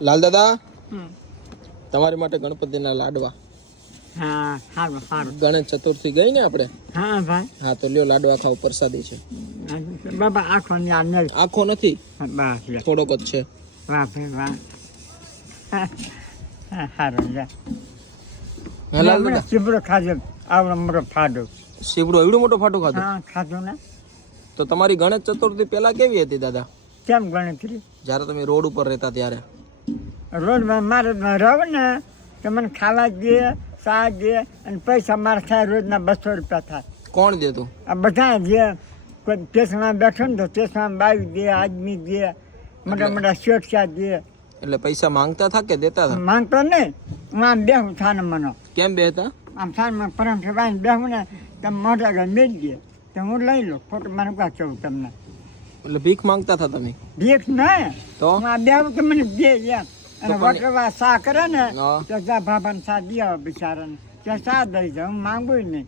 લાલ દાદા તમારી માટે ગણપતિના લાડવા. હા સારું સારું. ગણેશ ચતુર્થી ગઈ ને આપણે. હા ભાઈ. હા તો લ્યો લાડવા ખાવ, પ્રસાદી છે. બાબા આખો નહીં. આખો નથી, બસ લે. થોડોક જ છે. વાહ ભાઈ વાહ. સારું લે. હે લાલ દાદા ચીબડો ખાજો, આવડો મોટો ફાડો. સીવડો એવડો મોટો ફાટો ખાધો? હા ખાધો ને. તો તમારી ગણેશ ચતુર્થી પેલા કેવી હતી દાદા? કેમ ગણતરી? જ્યારે તમે રોડ ઉપર રહેતા ત્યારે. રોજમાં મારે રહું ને તો મને ખાવા દે, ચા દે અને પૈસા મારે થાય રોજના 200 રૂપિયા થાય. કોણ દેતું? આ બધા જે કોઈ સ્ટેશનમાં બેઠો ને તો સ્ટેશનમાં બાવી દે, આદમી દે, મોટા મોટા શેઠિયા દે. એટલે પૈસા માંગતા હતા કે દેતા હતા? માંગતો નહીં, હું આમ બેહું થાને મને. કેમ બેહતા? આમ થાને પરમ ભાઈ બેહું ને તમે મોટા આગળ મેળ દે તો હું લઈ લઉં. ખોટું મને કાં કહું તમને? એટલે ભીખ માંગતા હતા તમે? ભીખ નહીં, તો હું આ બેહું કે મને દે એમ. અને વટવા સા કરે ને હા. તો જા ભાભાને સા દે આવે બિચારાને, ત્યાં સા દઈ જાય. હું માંગું નહીં.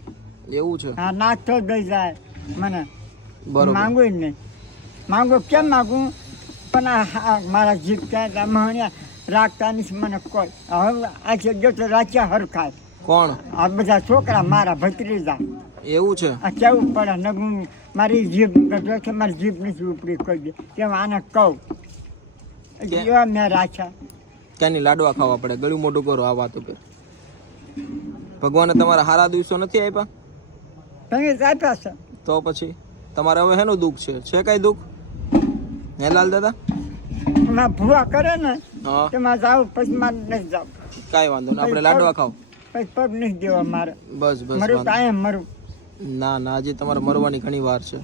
એવું છે? હા નાસ્તો દઈ જાય મને, બરોબર. માંગું નહીં. માંગું કેમ માગું? પણ આ મારા જીભ ક્યાં મહણ્યા રાખતા નથી મને કોઈ. હવે આજે જો તો રાખ્યા હરખાય. કોણ? આ બધા છોકરા મારા ભત્રીજા. એવું છે? આ કેવું પડે ને હું મારી જીભ કે મારી જીભ નથી ઉપડી કોઈ દે કેમ આને કહું એવા મેં રાખ્યા. ક્યાંની લાડવા ખાવા પડે? ગળું મોટું કરો આ વાત ઉપર. ભગવાને તમારા સારા દિવસો નથી આપ્યા? તમે જ આપ્યા છે. તો પછી તમારે હવે શેનું દુઃખ છે? છે કઈ દુઃખ? હે લાલ દાદા? એમાં ભૂવા કરે ને હા તેમાં જાવ પછી મારે નથી જાવ. કાંઈ વાંધો નહીં, આપણે લાડવા ખાવ. પછી પગ નથી દેવા મારે. બસ બસ મરું વાંધો. કાયમ મરું. ના ના, હજી તમારે મરવાની ઘણી વાર છે.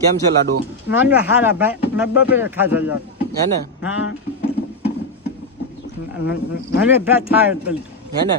કેમ છે લાડવો? માનવા હારા ભાઈ, મેં બપોરે ખાધો યાર. હે ને? હા મને ભાઈ થાય તો હે ને?